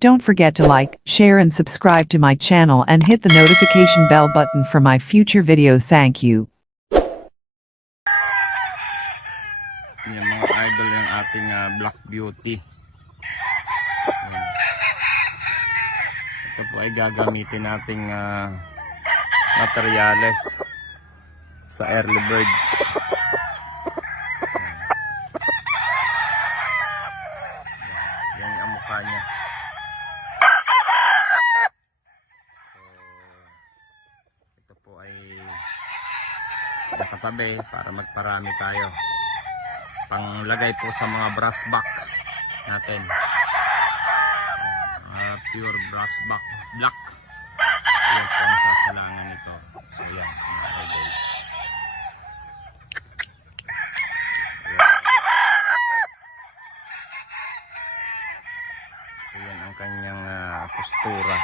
Don't forget to like, share and subscribe to my channel and hit the notification bell button for my future videos. Thank you. Yan mga idol yung ating Black Beauty. Yan. Ito po ay gagamitin nating materyales sa early bird. Yan ang mukha niya. So, ito po ay nakatabi para magparami tayo. Panglagay po sa mga brass back natin. Pure brass back black. Yan po ang sasalangan nito. So yan, mga idol. So yan ang kanyang postura.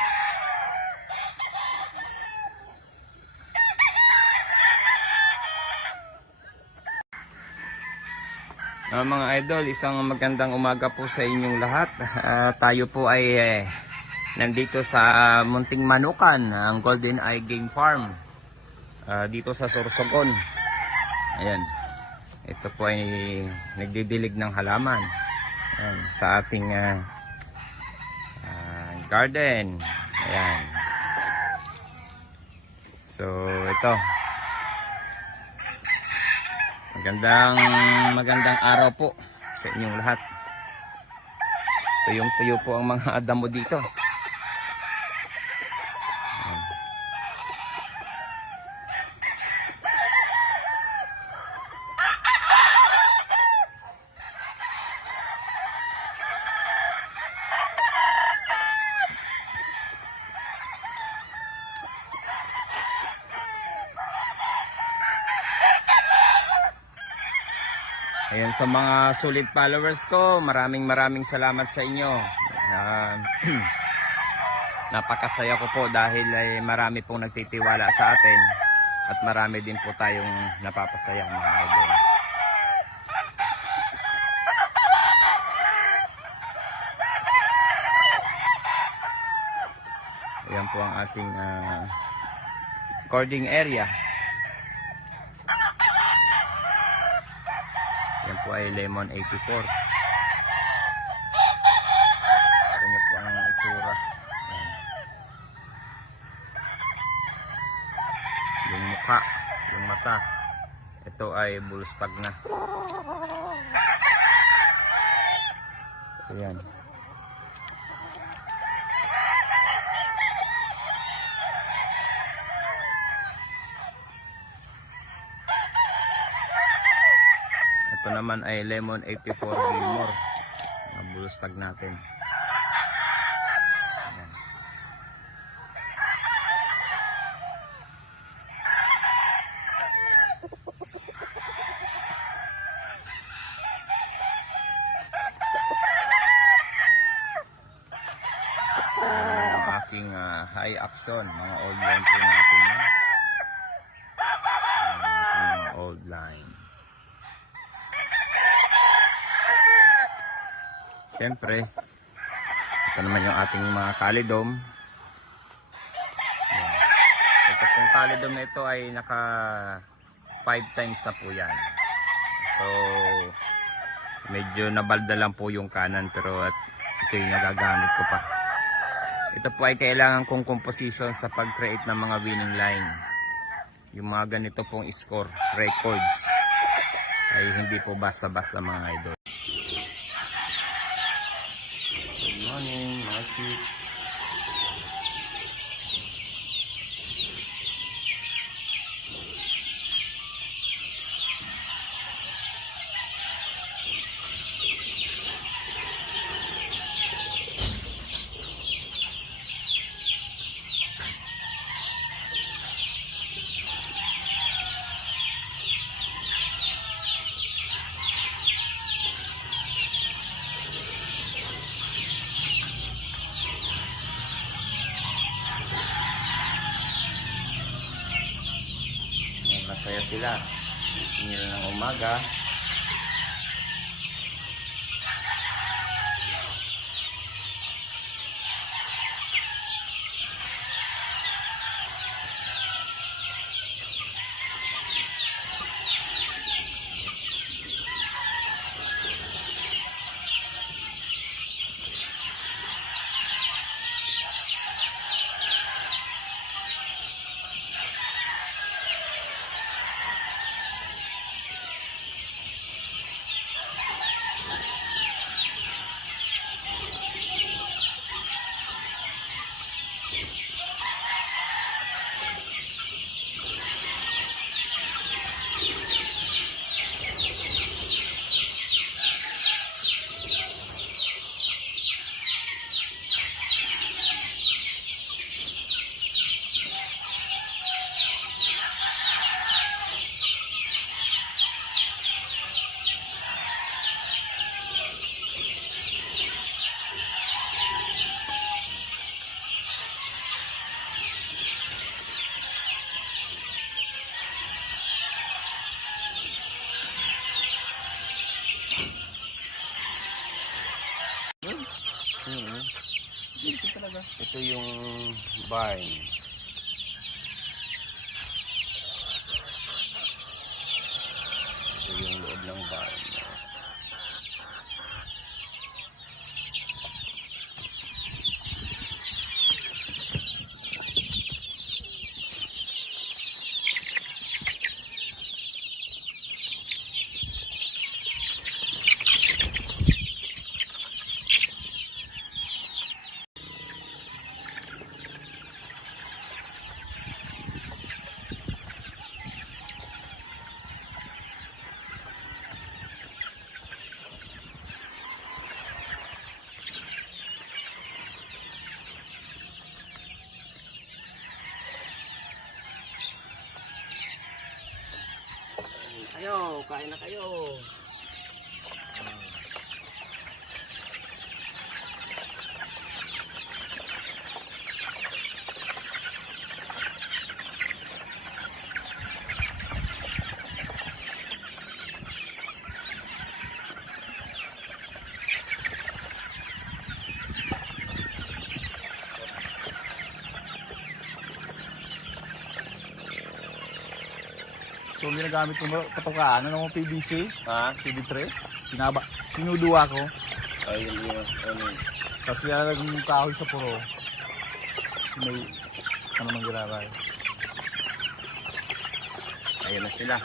Mga idol, isang magandang umaga po sa inyong lahat. Tayo po ay nandito sa Munting Manukan, ang Golden Eye Game Farm, dito sa Sorsogon. Ayan, ito po ay nagdidilig ng halaman. Ayan, sa ating garden. Ayan. So ito, magandang araw po sa inyong lahat. Tuyong-tuyo po ang mga damo dito. Ayan, sa mga solid followers ko, maraming salamat sa inyo. Napakasaya ko po dahil ay marami pong nagtitiwala sa atin at marami din po tayong napapasaya, mga idol. Ayan po ang ating recording area. Yan po ay Lemon 84. Ito niyo po ang itsura. Ayan. Yung mukha, yung mata. Ito ay bullstag na. Ayan. Ito naman ay Lemon 84 Gilmore. Ang bulstag natin. Ayan. Ayan ang aking high action. Mga old line po natin. Mga old line. Siyempre, ito naman yung ating mga kalidom. Ito pong kalidom na ito ay naka 5 times na po yan. So, medyo nabalda lang po yung kanan, pero at ito yung nagagamit ko pa. Ito po ay kailangan kong composition sa pag-create ng mga winning line. Yung mga ganito pong score, records, ay hindi po basta-basta, mga idol. Morning, mga chicks. Masaya sila. Gising nila ng umaga. Ito talaga. Ito yung barn. Ito yung loob ng barn. Kain na kayo. So, ginagamit ko patukaan. Ano mo PVC? Ha? CD3. Pinuduwa ko. Ayun yun. Tapos nilalagay yung kahoy sa puro. May ano mang ginagay. Ayun na sila.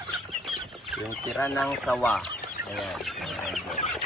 Yung tira ng sawa. Ayan. Ayan.